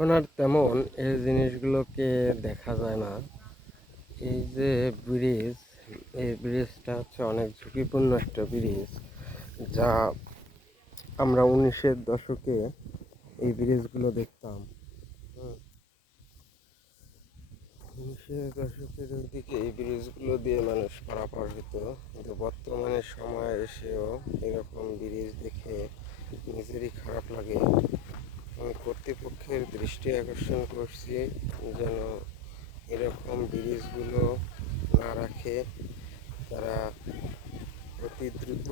এখন আর তেমন এই জিনিসগুলোকে দেখা যায় না। এই যে ব্রিজ, এই ব্রিজটা হচ্ছে অনেক ঝুঁকিপূর্ণ একটা ব্রিজ, যা আমরা 19-এর দশকে এই ব্রিজগুলো দেখতাম। 19-এর দশকের ওইদিকে এই ব্রিজগুলো দিয়ে মানুষ পারাপার হতো, কিন্তু বর্তমানে সময় এসেও এরকম ব্রিজ দেখে নিজেরই খারাপ লাগে। আমি কর্তৃপক্ষের দৃষ্টি আকর্ষণ করছি যেন এরকম ব্রিজগুলো না রাখে, তারা অতি দ্রুত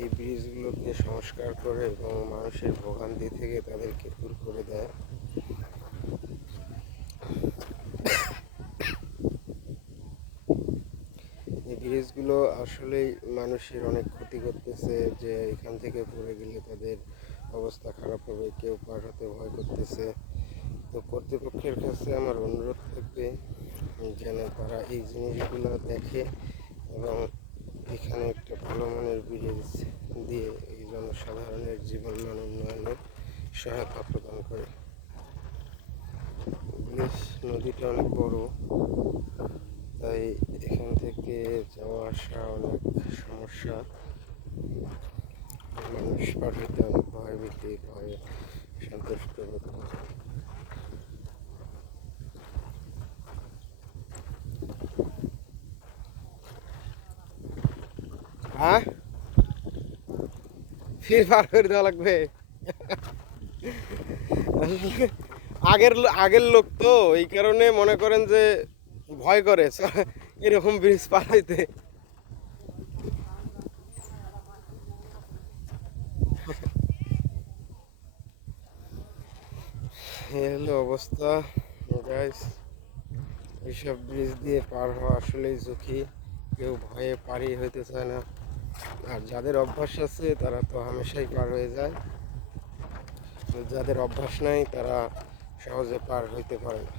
এই ব্রিজগুলোকে সংস্কার করে এবং মানুষের ভোগান্তি থেকে তাদেরকে দূর করে দেয়। এই ব্রিজগুলো আসলেই মানুষের অনেক ক্ষতি করতেছে, যে এখান থেকে পড়ে গেলে তাদের অবস্থা খারাপ হবে, কেউ পার হতে ভয় করতেছে। তো কর্তৃপক্ষের কাছে আমার অনুরোধ থাকবে যেন তারা এই জিনিসগুলো দেখে এবং এখানে একটা ভালো মানের ব্রিজ দিয়ে এই জনসাধারণের জীবনমান উন্নয়নে সহায়তা প্রদান করে। ব্রিজ নদীটা অনেক বড়, তাই এখান থেকে যাওয়া আসা অনেক সমস্যা। মানুষ পার হইতে অনেক ভয় ভীতি ভয়ে সন্তুষ্ট হতো। হ্যাঁ, ফির পার করে দেওয়া লাগবে। আসলে আগের আগের লোক তো এই কারণে মনে করেন যে ভয় করে এরকম ব্রিজ পার হইতে। এই হলো অবস্থা গাইস। এইসব ব্রিজ দিয়ে পার হওয়া আসলেই ঝুঁকি, কেউ ভয়ে পারই হইতে চায় না। আর যাদের অভ্যাস আছে তারা তো হামেশাই পার হয়ে যায়, যাদের অভ্যাস নাই তারা সহজে পার হইতে পারে না।